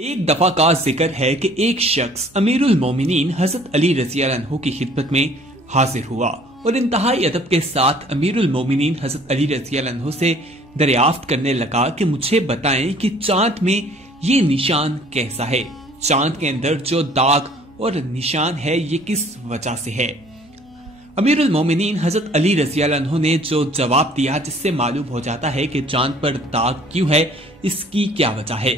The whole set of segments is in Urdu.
ایک دفعہ کا ذکر ہے کہ ایک شخص امیر المومنین حضرت علی رضی اللہ عنہ کی خدمت میں حاضر ہوا اور انتہائی ادب کے ساتھ امیر المومنین حضرت علی رضی اللہ عنہ سے دریافت کرنے لگا کہ مجھے بتائیں کہ چاند میں یہ نشان کیسا ہے، چاند کے اندر جو داغ اور نشان ہے یہ کس وجہ سے ہے۔ امیر المومنین حضرت علی رضی اللہ عنہ نے جو جواب دیا جس سے معلوم ہو جاتا ہے کہ چاند پر داغ کیوں ہے، اس کی کیا وجہ ہے،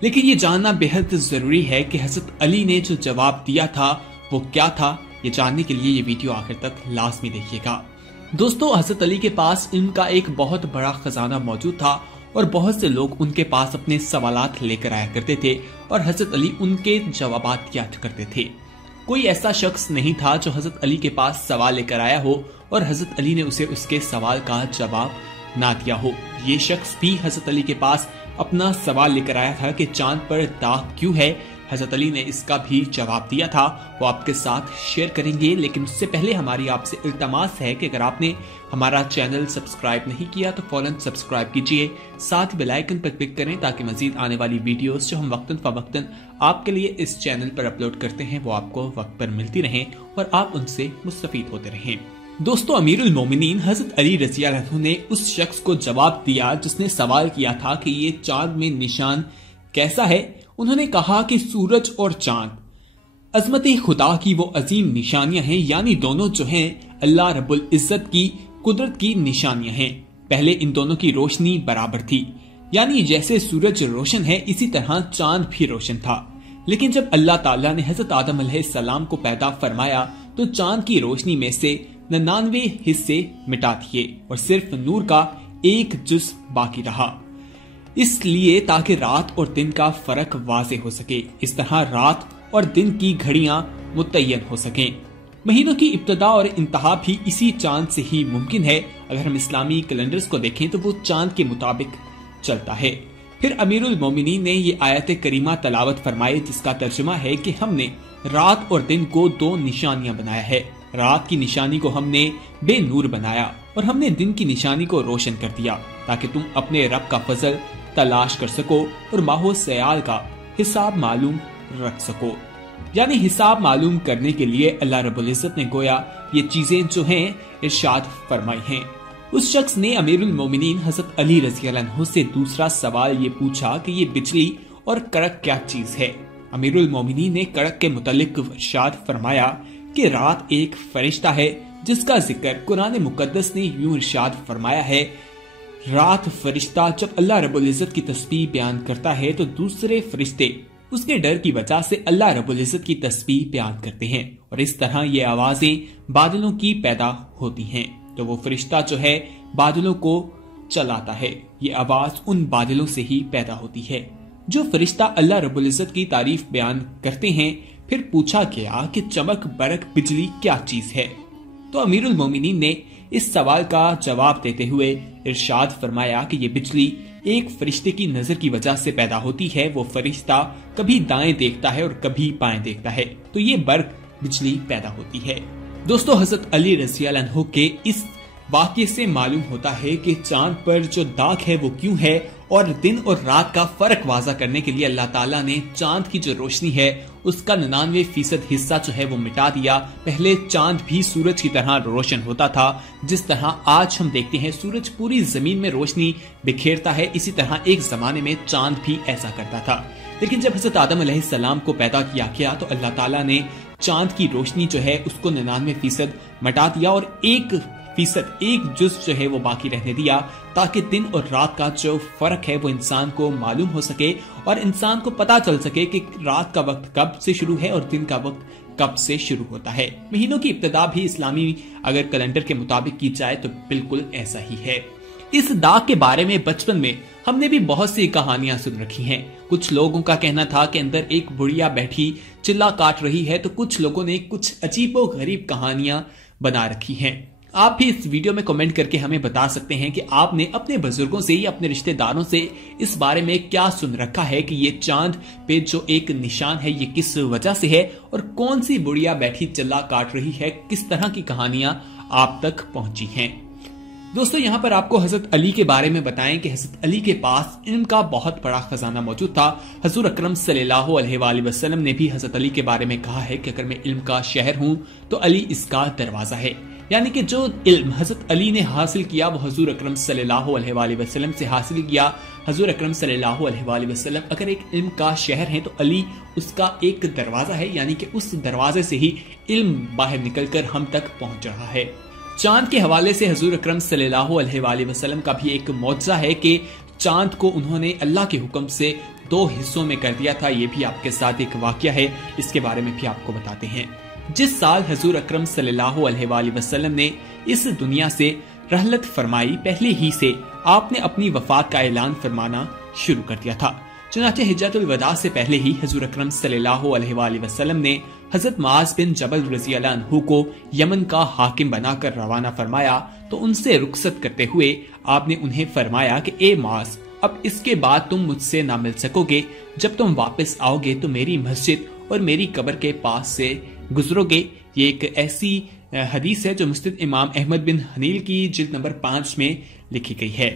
لیکن یہ جاننا بے حد ضروری ہے کہ حضرت علی نے جو جواب دیا تھا وہ کیا تھا۔ یہ جاننے کے لیے یہ ویڈیو آخر تک لازمی دیکھیے گا۔ دوستو، حضرت علی کے پاس ان کا ایک بہت بڑا خزانہ موجود تھا اور بہت سے لوگ ان کے پاس اپنے سوالات لے کر آیا کرتے تھے اور حضرت علی ان کے جوابات دیا کرتے تھے۔ کوئی ایسا شخص نہیں تھا جو حضرت علی کے پاس سوال لے کر آیا ہو اور حضرت علی نے اسے اس کے سوال کا جواب نہ دیا ہو۔ یہ شخص بھی حضرت علی کے پاس اپنا سوال لے کر آیا تھا کہ چاند پر داغ کیوں ہے۔ حضرت علی نے اس کا بھی جواب دیا تھا، وہ آپ کے ساتھ شیئر کریں گے، لیکن اس سے پہلے ہماری آپ سے التماس ہے کہ اگر آپ نے ہمارا چینل سبسکرائب نہیں کیا تو فوراً سبسکرائب کیجئے، ساتھ بیل آئیکن پر کلک کریں تاکہ مزید آنے والی ویڈیوز جو ہم وقتاً فوقتاً آپ کے لیے اس چینل پر اپلوڈ کرتے ہیں وہ آپ کو وقت پر ملتی رہیں اور آپ ان سے مستفید ہوتے رہیں۔ دوستو، امیر المومنین حضرت علی رضی اللہ عنہ نے اس شخص کو جواب دیا جس نے سوال کیا تھا کہ یہ چاند میں نشان کیسا ہے۔ انہوں نے کہا کہ سورج اور چاند عظمت خدا کی وہ عظیم نشانیاں ہیں، یعنی دونوں جو ہیں اللہ رب العزت کی قدرت کی نشانیاں ہیں۔ پہلے ان دونوں کی روشنی برابر تھی، یعنی جیسے سورج روشن ہے اسی طرح چاند بھی روشن تھا، لیکن جب اللہ تعالیٰ نے حضرت آدم علیہ السلام کو پیدا فرمایا تو چاند کی روشنی میں سے 99 حصے مٹا دیے اور صرف نور کا ایک جز باقی رہا، اس لیے تاکہ رات اور دن کا فرق واضح ہو سکے۔ اس طرح رات اور دن کی گھڑیاں متعین ہو سکیں۔ مہینوں کی ابتدا اور انتہا بھی اسی چاند سے ہی ممکن ہے۔ اگر ہم اسلامی کیلنڈرز کو دیکھیں تو وہ چاند کے مطابق چلتا ہے۔ پھر امیر المومنین نے یہ آیت کریمہ تلاوت فرمائی جس کا ترجمہ ہے کہ ہم نے رات اور دن کو دو نشانیاں بنایا ہے۔ رات کی نشانی کو ہم نے بے نور بنایا اور ہم نے دن کی نشانی کو روشن کر دیا تاکہ تم اپنے رب کا فضل تلاش کر سکو اور ماہ سیال کا حساب معلوم رکھ سکو۔ یعنی حساب معلوم کرنے کے لیے اللہ رب العزت نے گویا یہ چیزیں جو ہیں ارشاد فرمائی ہیں۔ اس شخص نے امیر المومنین حضرت علی رضی اللہ عنہ سے دوسرا سوال یہ پوچھا کہ یہ بجلی اور کڑک کیا چیز ہے۔ امیر المومنین نے کڑک کے متعلق ارشاد فرمایا کہ رات ایک فرشتہ ہے جس کا ذکر قرآن مقدس نے یوں ارشاد فرمایا ہے، رات فرشتہ جب اللہ رب العزت کی تسبیح بیان کرتا ہے تو دوسرے فرشتے اس کے ڈر کی وجہ سے اللہ رب العزت کی تسبیح بیان کرتے ہیں اور اس طرح یہ آوازیں بادلوں کی پیدا ہوتی ہیں۔ تو وہ فرشتہ جو ہے بادلوں کو چلاتا ہے، یہ آواز ان بادلوں سے ہی پیدا ہوتی ہے۔ جو فرشتہ اللہ رب العزت کی تعریف بیان کرتے ہیں۔ پھر پوچھا گیا کہ چمک برق بجلی کیا چیز ہے، تو امیر المومنین نے اس سوال کا جواب دیتے ہوئے ارشاد فرمایا کہ یہ بجلی ایک فرشتے کی نظر کی وجہ سے پیدا ہوتی ہے۔ وہ فرشتہ کبھی دائیں دیکھتا ہے اور کبھی بائیں دیکھتا ہے، تو یہ برق بجلی پیدا ہوتی ہے۔ دوستو، حضرت علی رضی اللہ عنہ کے اس واقعے سے معلوم ہوتا ہے کہ چاند پر جو داغ ہے وہ کیوں ہے، اور دن اور رات کا فرق واضح کرنے کے لیے اللہ تعالیٰ نے چاند کی جو روشنی ہے اس کا 99% حصہ جو ہے وہ مٹا دیا۔ پہلے چاند بھی سورج کی طرح روشن ہوتا تھا، جس طرح آج ہم دیکھتے ہیں سورج پوری زمین میں روشنی بکھیرتا ہے، اسی طرح ایک زمانے میں چاند بھی ایسا کرتا تھا۔ لیکن جب حضرت آدم علیہ السلام کو پیدا کیا گیا تو اللہ تعالیٰ نے چاند کی روشنی جو ہے اس کو 99% مٹا دیا اور 1% ایک جز جو ہے وہ باقی رہنے دیا تاکہ دن اور رات کا جو فرق ہے وہ انسان کو معلوم ہو سکے اور انسان کو پتا چل سکے کہ رات کا وقت کب سے شروع ہے اور دن کا وقت کب سے شروع ہوتا ہے۔ مہینوں کی ابتدا بھی اسلامی اگر کیلنڈر کے مطابق کی جائے تو بالکل ایسا ہی ہے۔ اس داغ کے بارے میں بچپن میں ہم نے بھی بہت سی کہانیاں سن رکھی ہیں۔ کچھ لوگوں کا کہنا تھا کہ اندر ایک بڑھیا بیٹھی چلا کاٹ رہی ہے، تو کچھ لوگوں نے کچھ عجیب و غریب کہانیاں بنا رکھی ہیں۔ آپ بھی اس ویڈیو میں کمنٹ کر کے ہمیں بتا سکتے ہیں کہ آپ نے اپنے بزرگوں سے یا اپنے رشتہ داروں سے اس بارے میں کیا سن رکھا ہے کہ یہ چاند پہ جو ایک نشان ہے یہ کس وجہ سے ہے اور کون سی بڑھیا بیٹھی چلا کاٹ رہی ہے، کس طرح کی کہانیاں آپ تک پہنچی ہیں۔ دوستو یہاں پر آپ کو حضرت علی کے بارے میں بتائیں کہ حضرت علی کے پاس علم کا بہت بڑا خزانہ موجود تھا۔ حضور اکرم صلی اللہ علیہ وآلہ وسلم نے بھی حضرت علی کے بارے میں کہا ہے کہ اگر میں علم کا شہر ہوں تو علی اس کا دروازہ ہے، یعنی کہ جو علم حضرت علی نے حاصل کیا وہ حضور اکرم صلی اللہ علیہ وآلہ وسلم سے حاصل کیا۔ حضور اکرم صلی اللہ علیہ وآلہ وسلم اگر ایک علم کا شہر ہے تو علی اس کا ایک دروازہ ہے، یعنی کہ اس دروازے سے ہی علم باہر نکل کر ہم تک پہنچ رہا ہے۔ چاند کے حوالے سے حضور اکرم صلی اللہ علیہ وآلہ وسلم کا بھی ایک معجزہ ہے کہ چاند کو انہوں نے اللہ کے حکم سے 2 حصوں میں کر دیا تھا۔ یہ بھی آپ کے ساتھ ایک واقعہ ہے، اس کے بارے میں بھی آپ کو بتاتے ہیں۔ جس سال حضور اکرم صلی اللہ علیہ وآلہ وسلم نے اس دنیا سے رحلت فرمائی، پہلے ہی سے آپ نے اپنی وفات کا اعلان فرمانا شروع کر دیا تھا۔ چنانچہ حجۃ الوداع سے پہلے ہی حضور اکرم صلی اللہ علیہ وآلہ وسلم نے حضرت معاذ بن جبل رضی اللہ عنہ کو یمن کا حاکم بنا کر روانہ فرمایا، تو ان سے رخصت کرتے ہوئے آپ نے انہیں فرمایا کہ اے معاذ، اب اس کے بعد تم مجھ سے نہ مل سکو گے، جب تم واپس آؤ گے تو میری مسجد اور میری قبر کے پاس سے گزرو گے۔ یہ ایک ایسی حدیث ہے جو مسند امام احمد بن حنیل کی جلد نمبر 5 میں لکھی گئی ہے۔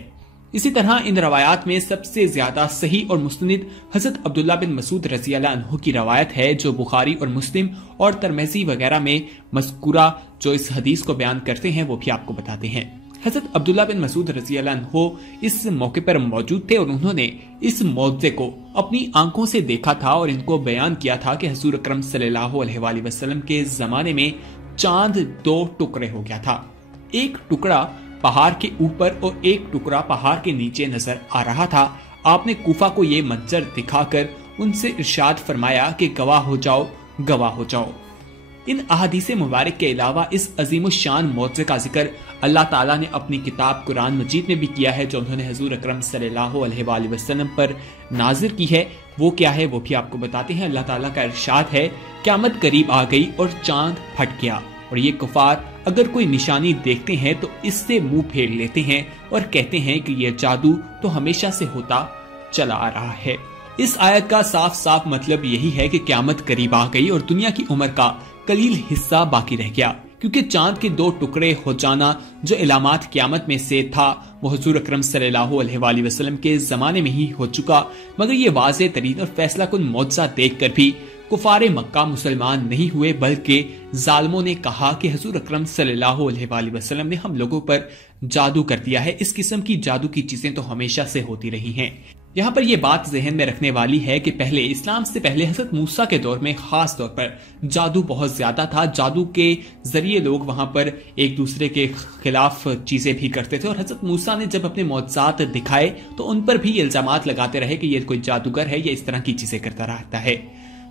اسی طرح ان روایات میں سب سے زیادہ صحیح اور مستند حضرت عبداللہ بن مسعود رضی اللہ عنہ کی روایت ہے، جو بخاری اور مسلم اور ترمذی وغیرہ میں مذکورہ جو اس حدیث کو بیان کرتے ہیں وہ بھی آپ کو بتاتے ہیں۔ حضرت عبداللہ بن مسعود رضی اللہ عنہ اس موقع پر موجود تھے اور انہوں نے اس معجزے کو اپنی آنکھوں سے دیکھا تھا اور ان کو بیان کیا تھا کہ حضور اکرم صلی اللہ علیہ وآلہ وسلم کے زمانے میں چاند 2 ٹکڑے ہو گیا تھا، ایک ٹکڑا پہاڑ کے اوپر اور ایک ٹکڑا پہاڑ کے نیچے نظر آ رہا تھا۔ آپ نے کوفہ کو یہ منظر دکھا کر ان سے ارشاد فرمایا کہ گواہ ہو جاؤ، گواہ ہو جاؤ۔ ان احادیث مبارک کے علاوہ اس عظیم الشان معجزے کا ذکر اللہ تعالیٰ نے اپنی کتاب قرآن مجید میں بھی کیا ہے، جو انہوں نے حضور اکرم صلی اللہ علیہ وآلہ وسلم پر نازل کی ہے۔ وہ کیا ہے وہ بھی آپ کو بتاتے ہیں۔ اللہ تعالیٰ کا ارشاد ہے، قیامت قریب آ گئی اور چاند پھٹ گیا، اور یہ کفار اگر کوئی نشانی دیکھتے ہیں تو اس سے منہ پھیر لیتے ہیں اور کہتے ہیں کہ یہ جادو تو ہمیشہ سے ہوتا چلا آ رہا ہے۔ اس آیت کا صاف صاف مطلب یہی ہے کہ قیامت قریب آ گئی اور دنیا کی عمر کا قلیل حصہ باقی رہ گیا، کیونکہ چاند کے 2 ٹکڑے ہو جانا جو علامات قیامت میں سے تھا وہ حضور اکرم صلی اللہ علیہ وآلہ وسلم کے زمانے میں ہی ہو چکا، مگر یہ واضح ترین اور فیصلہ کن معجزہ دیکھ کر بھی کفار مکہ مسلمان نہیں ہوئے، بلکہ ظالموں نے کہا کہ حضور اکرم صلی اللہ علیہ وآلہ وسلم نے ہم لوگوں پر جادو کر دیا ہے۔ اس قسم کی جادو کی چیزیں تو ہمیشہ سے ہوتی رہی ہیں۔ یہاں پر یہ بات ذہن میں رکھنے والی ہے کہ پہلے اسلام سے پہلے حضرت موسیٰ کے دور میں خاص طور پر جادو بہت زیادہ تھا۔ جادو کے ذریعے لوگ وہاں پر ایک دوسرے کے خلاف چیزیں بھی کرتے تھے، اور حضرت موسیٰ نے جب اپنے معجزات دکھائے تو ان پر بھی الزامات لگاتے رہے کہ یہ کوئی جادوگر ہے یا اس طرح کی چیزیں کرتا رہتا ہے۔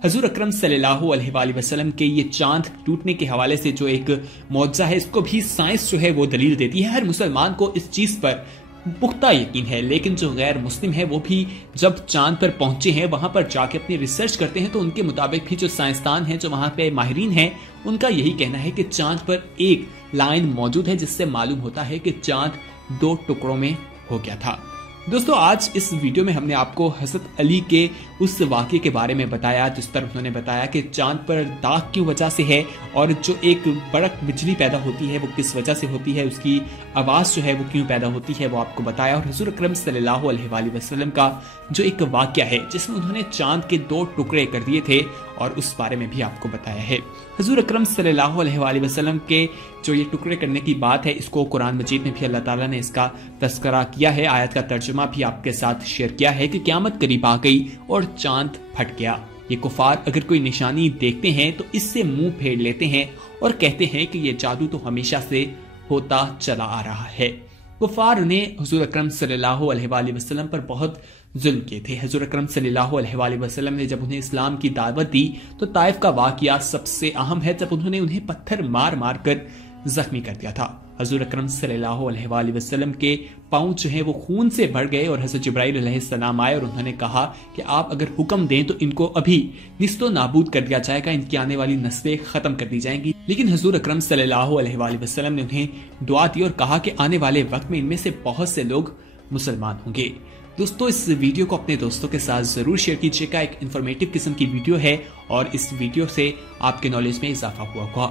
حضور اکرم صلی اللہ علیہ وآلہ وسلم کے یہ چاند ٹوٹنے کے حوالے سے جو ایک معجزہ ہے، اس کو بھی سائنس جو ہے وہ دلیل دیتی ہے۔ ہر مسلمان کو اس چیز پر پختہ یقین ہے، لیکن جو غیر مسلم ہے وہ بھی جب چاند پر پہنچے ہیں وہاں پر جا کے اپنی ریسرچ کرتے ہیں تو ان کے مطابق بھی جو سائنسدان ہیں جو وہاں پہ ماہرین ہیں ان کا یہی کہنا ہے کہ چاند پر ایک لائن موجود ہے جس سے معلوم ہوتا ہے کہ چاند 2 ٹکڑوں میں ہو گیا تھا۔ دوستو آج اس ویڈیو میں ہم نے آپ کو حضرت علی کے اس واقعے کے بارے میں بتایا جس پر انہوں نے بتایا کہ چاند پر داغ کی وجہ سے ہے، اور جو ایک بڑک بجلی پیدا ہوتی ہے وہ کس وجہ سے ہوتی ہے، اس کی آواز جو ہے وہ کیوں پیدا ہوتی ہے وہ آپ کو بتایا، اور حضور اکرم صلی اللہ علیہ وآلہ وسلم کا جو ایک واقعہ ہے جس میں انہوں نے چاند کے 2 ٹکڑے کر دیے تھے اور اس بارے میں بھی آپ کو بتایا ہے۔ حضور اکرم صلی اللہ علیہ وآلہ وسلم کے جو یہ ٹکڑے کرنے کی بات ہے اس کو قرآن مجید میں بھی اللہ تعالیٰ نے اس کا تذکرہ کیا ہے، آیت کا ترجمہ بھی آپ کے ساتھ شیئر کیا ہے کہ قیامت قریب آ گئی اور چاند پھٹ گیا۔ یہ کفار اگر کوئی نشانی دیکھتے ہیں تو اس سے منہ پھیر لیتے ہیں اور کہتے ہیں کہ یہ جادو تو ہمیشہ سے ہوتا چلا آ رہا ہے۔ کفار نے حضور اکرم صلی اللہ علیہ وآلہ وسلم پر بہت ظلم کیے تھے۔ حضور اکرم صلی اللہ علیہ وآلہ وسلم نے جب انہیں اسلام کی دعوت دی تو طائف کا واقعہ سب سے اہم ہے، جب انہوں نے انہیں پتھر مار مار کر زخمی کر دیا تھا۔ حضور اکرم صلی اللہ علیہ وآلہ وسلم کے پاؤں جو ہیں وہ خون سے بھر گئے اور حضرت جبرائیل علیہ السلام آئے اور انہوں نے کہا کہ آپ اگر حکم دیں تو ان کو ابھی نیست و نابود کر دیا جائے گا، ان کی آنے والی نسلیں ختم کر دی جائیں گی۔ لیکن حضور اکرم صلی اللہ علیہ وآلہ وسلم نے انہیں دعا دی اور کہا کہ آنے والے وقت میں ان میں سے بہت سے لوگ مسلمان ہوں گے۔ دوستو اس ویڈیو کو اپنے دوستوں کے ساتھ ضرور شیئر کیجیے گا، ایک انفارمیٹیو قسم کی ویڈیو ہے اور اس ویڈیو سے آپ کے نالج میں اضافہ ہوا ہوگا۔